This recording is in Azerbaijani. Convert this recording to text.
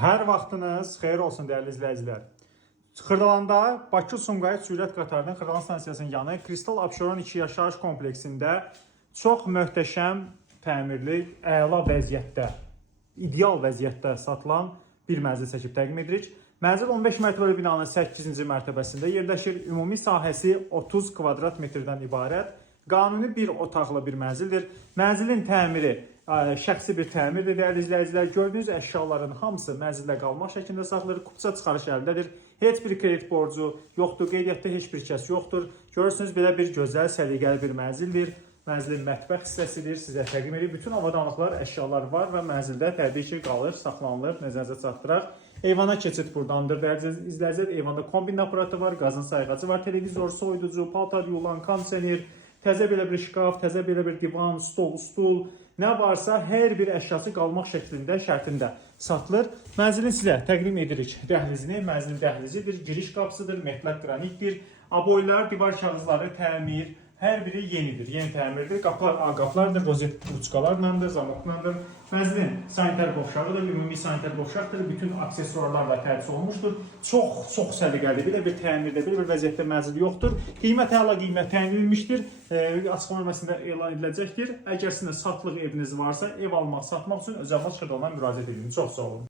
Hər vaxtınız xeyir olsun dəyərli izləyicilər. Xırdalanda Bakı-Sumqayıt sürət qatarının Xırdalan stansiyasının yanı Kristal Abşeron 2 yaşayış kompleksində çox möhtəşəm, təmirli, əla vəziyyətdə, ideal vəziyyətdə satılan bir mənzil çəkib təqdim edirik. Mənzil 15 mərtəbəli binanın 8-ci mərtəbəsində yerləşir. Ümumi sahəsi 30 kvadrat metrdən ibarət. Qanuni bir otaqlı bir mənzildir. Mənzilin təmiri şəxsi bir təmirdir dəyərli izləyicilər. Gördüyünüz əşyaların hamısı mənzildə qalmaq şəklində saxlanılır. Kupça çıxarış əldədir. Heç bir kredit borcu yoxdur. Qeydiyyatda heç bir kəs yoxdur. Görürsünüz, belə bir gözəl, səliqəli bir mənzildir. Mənzilin mətbəx hissəsidir. Sizə təqdim edir. Bütün avadanlıqlar, əşyalar var və mənzildə təbii ki, qalır, saxlanılır. Nəzərinizə çatdıraq. Eyvana keçid buradandır dəyərli izləyicilər. Eyvanda kombin aparatı var, qazın sayğacı var, televizor, soyuducu, paltar yulan, kondisioner, təzə belə bir şkaf, təzə belə bir divan, stol, stul, nə varsa hər bir əşyası qalmaq şəklində, şərtində satılır. Mənzilin sizə təqdim edirik dəhlizini. Mənzilin dəhlizidir, giriş qapısıdır, metlak qranitdir. Aboylar, divar kağızları, təmir, hər biri yenidir, yeni təmirdir. Qapılar ağ qapılardır, rozet ruçkalarlandır, zamoklandır. Mənzilin sanitar qovşağıdır, ümumi sanitar qovşaqdır. Bütün aksesuarlarla tərcih olunmuşdur. Çox səliqəli, belə bir təmirdə, belə bir vəziyyətdə mənzil yoxdur. Qiymət əla qiymət təyin edilmişdir. Açıqlama bölməsində elan ediləcəkdir. Əgər sizin satılıq eviniz varsa, ev almaq, satmaq üçün Özəl Xırdalandan müraciət edin. Çox sağ olun.